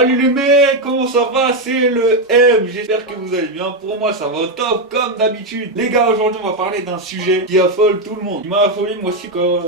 Salut les mecs, comment ça va? C'est le M, j'espère que vous allez bien. Pour moi ça va au top comme d'habitude. Les gars, aujourd'hui on va parler d'un sujet qui affole tout le monde. Il m'a affolé moi aussi quand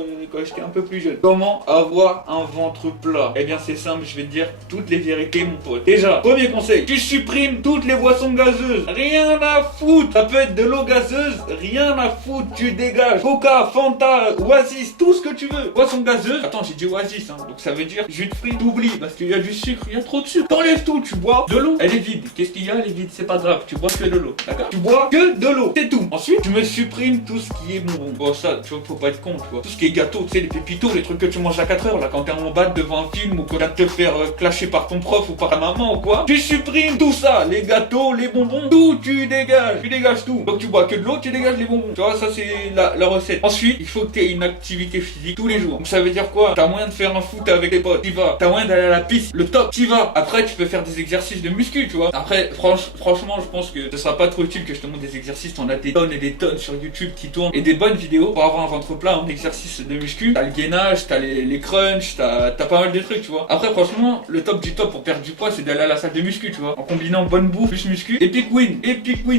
j'étais un peu plus jeune. Comment avoir un ventre plat? Eh bien c'est simple, je vais te dire toutes les vérités mon pote. Déjà, premier conseil, tu supprimes toutes les boissons gazeuses. Rien à foutre. Ça peut être de l'eau gazeuse, rien à foutre, tu dégages. Coca, Fanta, Oasis, tout ce que tu veux. Boisson gazeuse, attends j'ai dit Oasis hein, donc ça veut dire jus de fruits, t'oublies parce qu'il y a du sucre, il y a trop de sucre. T'enlèves tout, tu bois de l'eau, elle est vide. Qu'est-ce qu'il y a? Elle est vide, c'est pas grave, tu bois que de l'eau, d'accord? Tu bois que de l'eau, c'est tout. Ensuite, tu me supprimes tout ce qui est bonbon. Bon, ça, tu vois, faut pas être con, tu vois. Tout ce qui est gâteau, tu sais, les pépitos, les trucs que tu manges à 4 heures, là, quand t'es en bas devant un film ou qu'on va te faire clasher par ton prof ou par ta maman ou quoi. Tu supprimes tout ça, les gâteaux, les bonbons, tout, tu dégages tout. Donc tu bois que de l'eau, tu dégages les bonbons. Tu vois, ça c'est la recette. Ensuite, il faut que tu aies une activité physique tous les jours. Donc ça veut dire quoi? T'as moyen de faire un foot avec tes potes, t'y vas. T'as moyen d'aller à la piste, le top, t'y vas. Après, tu peux faire des exercices de muscu, tu vois. Après, franchement, je pense que ce sera pas trop utile que je te montre des exercices. T'en as des tonnes et des tonnes sur YouTube qui tournent et des bonnes vidéos pour avoir un ventre plat en exercice de muscu. T'as le gainage, t'as les crunchs, t'as pas mal de trucs, tu vois. Après, franchement, le top du top pour perdre du poids, c'est d'aller à la salle de muscu, tu vois. En combinant bonne bouffe plus muscu. Epic win,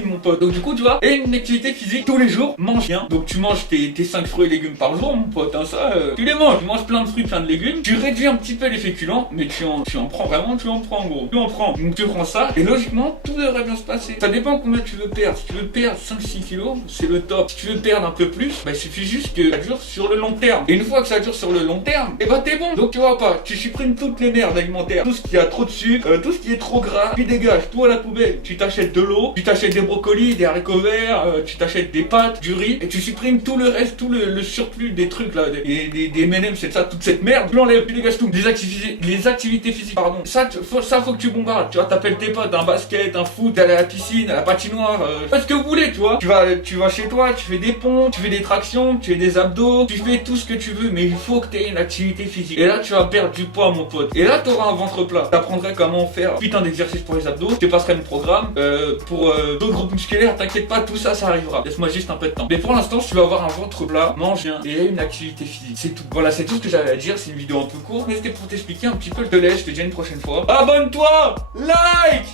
mon pote. Donc du coup, tu vois, et une activité physique tous les jours, mange bien. Donc tu manges tes 5 fruits et légumes par jour, mon pote, hein, ça, tu les manges. Tu manges plein de fruits, plein de légumes. Tu réduis un petit peu les féculents, mais tu en prends vraiment, tu en prends gros. Tu en prends. Donc tu prends ça, et logiquement, tout devrait bien se passer. Ça dépend combien tu veux perdre. Si tu veux perdre 5-6 kilos, c'est le top. Si tu veux perdre un peu plus, bah il suffit juste que ça dure sur le long terme. Et une fois que ça dure sur le long terme, et bah t'es bon. Donc tu vois pas, tu supprimes toutes les merdes alimentaires, tout ce qui a trop de sucre, tout ce qui est trop gras, tu dégages tout à la poubelle. Tu t'achètes de l'eau, tu t'achètes des brocolis, des haricots verts, tu t'achètes des pâtes, du riz, et tu supprimes tout le reste, tout le surplus des trucs là, des M&M, c'est ça, toute cette merde, tu l'enlèves, tu dégages tout. Les activités physiques, pardon. Ça, faut que tu bombardes. Tu vois, t'appelles tes potes, un basket, un foot, aller à la piscine, à la patinoire, fais ce que vous voulez, tu vois. Tu vas chez toi, tu fais des pompes, tu fais des tractions, tu fais des abdos, tu fais tout ce que tu veux, mais il faut que tu aies une activité physique. Et là, tu vas perdre du poids, mon pote. Et là, tu auras un ventre plat. T'apprendrais comment faire putain d'exercice pour les abdos. Je te passerai le programme pour d'autres groupes musculaires. T'inquiète pas, tout ça, ça arrivera. Laisse-moi juste un peu de temps. Mais pour l'instant, tu vas avoir un ventre plat, mange bien et une activité physique. C'est tout. Voilà, c'est tout ce que j'avais à dire. C'est une vidéo un peu courte, mais c'était pour t'expliquer un petit peu. Je te laisse, je te dis à une prochaine fois. Abonne-toi, like.